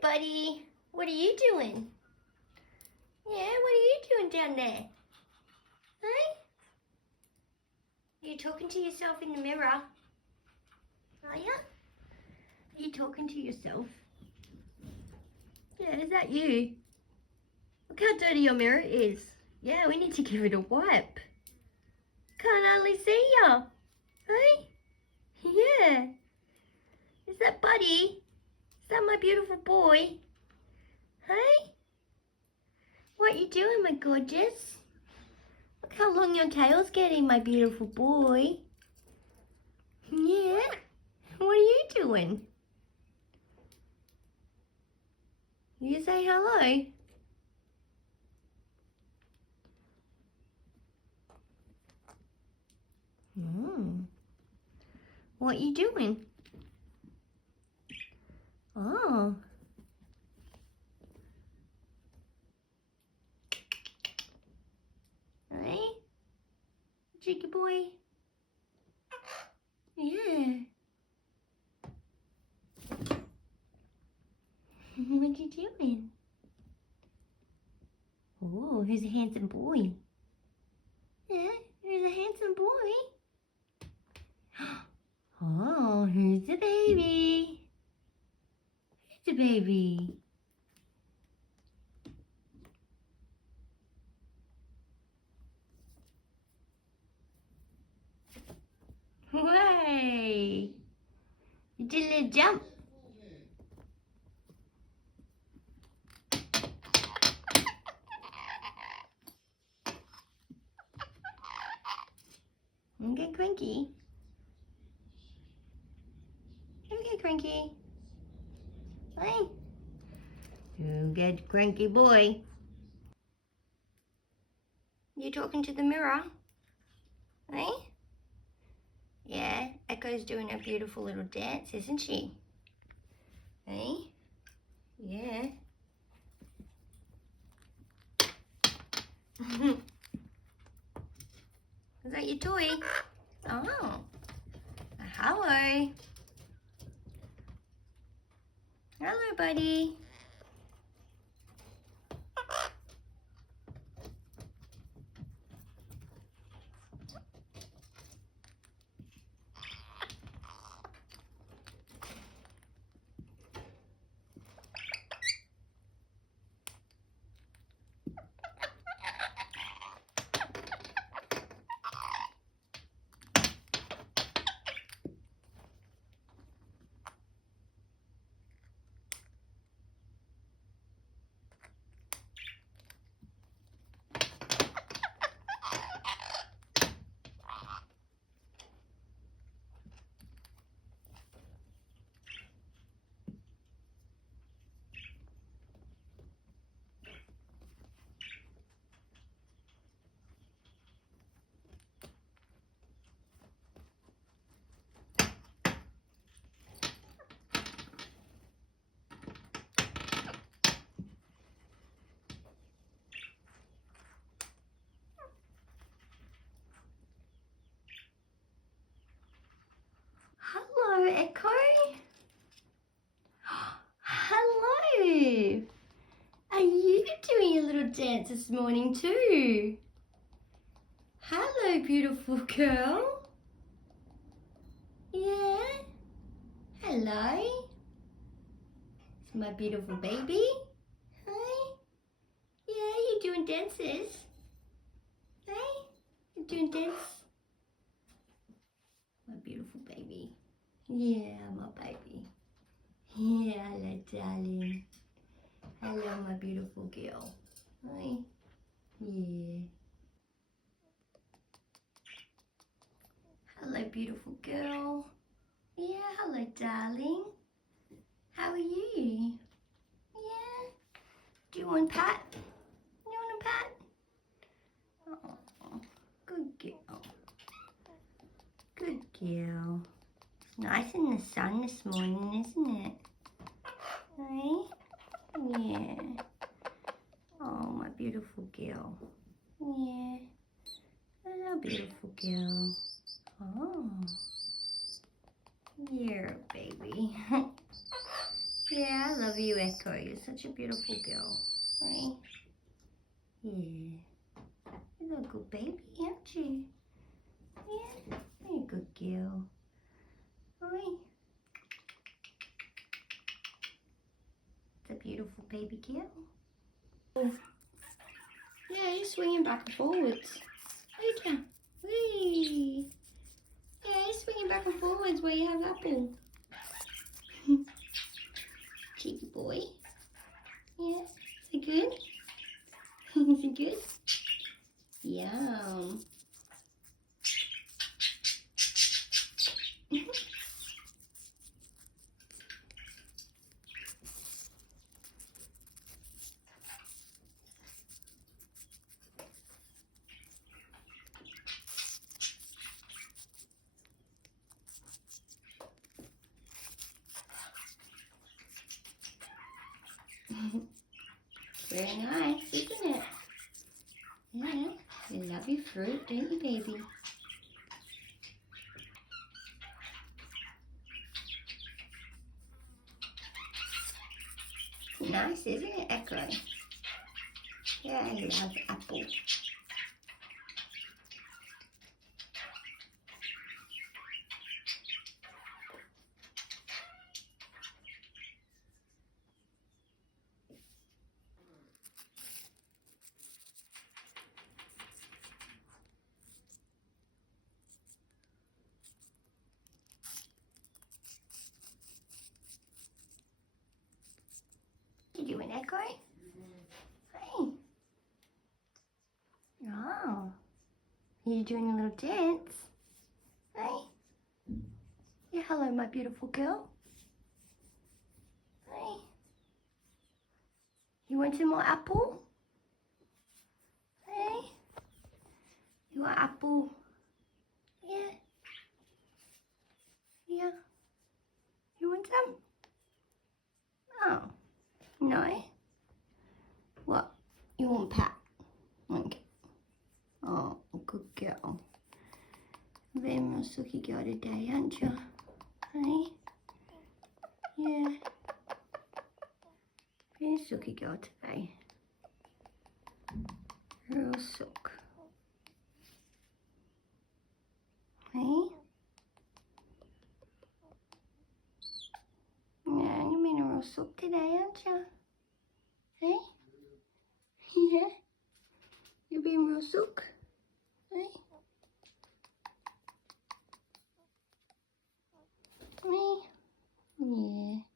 buddy. What are you doing? Yeah, what are you doing down there? Hey? Are you talking to yourself in the mirror? Are you? Are you talking to yourself? Yeah, is that you? Look how dirty your mirror is. Yeah, we need to give it a wipe. Can't hardly see ya. Hey? Yeah. Is that Buddy? Is that my beautiful boy? Hey? What you doing, my gorgeous? Look how long your tail's getting, my beautiful boy. Yeah? What are you doing? You say hello? What you doing? Oh. Hey? Cheeky boy? Yeah. What you doing? Oh, who's a handsome boy? Yeah, who's a handsome boy? Oh, who's the baby? Who's the baby? Way! You did a little jump. Okay, Cranky. Okay, Cranky. Hey. You good, Cranky boy. You talking to the mirror? Hey? Yeah, Echo's doing a beautiful little dance, isn't she? Hey? Yeah. Is that your toy? Oh. Hello. Hello, buddy. Hello, Echo. Hello. Are you doing a little dance this morning too? Hello, beautiful girl. Yeah. Hello. It's my beautiful baby. Hi. Yeah, you're doing dances. Hey, you're doing dance. My beautiful baby. Yeah, my baby. Yeah, hello, darling. Hello, my beautiful girl. Hi. Yeah. Hello, beautiful girl. Yeah, hello, darling. How are you? Yeah. Do you want a pat? You want a pat? Oh, good girl. Good girl. It's nice in the sun this morning, isn't it? Hey? Yeah. Oh, my beautiful girl. Yeah. Hello, beautiful girl. Oh. You're a baby. Yeah. Yeah, I love you, Echo. You're such a beautiful girl, right? Yeah. You're a good baby, aren't you? Yeah, you're a good girl. Right? It's a beautiful baby girl. Yeah, you're swinging back and forwards. Okay. Whee! Yeah, you're swinging back and forwards where you have Apple. Cheeky boy. Yeah, is it good? Is it good? Yum. Very nice, isn't it? Yeah, you love your fruit, don't you, baby? Nice, isn't it, Echo? Yeah, I love apple. You doing, Echo? Hey. Oh. You doing a little dance? Hey. Yeah, hello, my beautiful girl. Hey. You want some more apple? Hey. You want apple? Yeah. Yeah. You want some? Oh. No. What? You want pat? Okay. Oh, good girl. Very much sucky girl today, aren't you? Hey? Yeah. Very sucky girl today. Real sook. Hey? Yeah, you're being a real sook today, aren't you? Hey? Yeah? You're being real sook? Hey? Me? Yeah.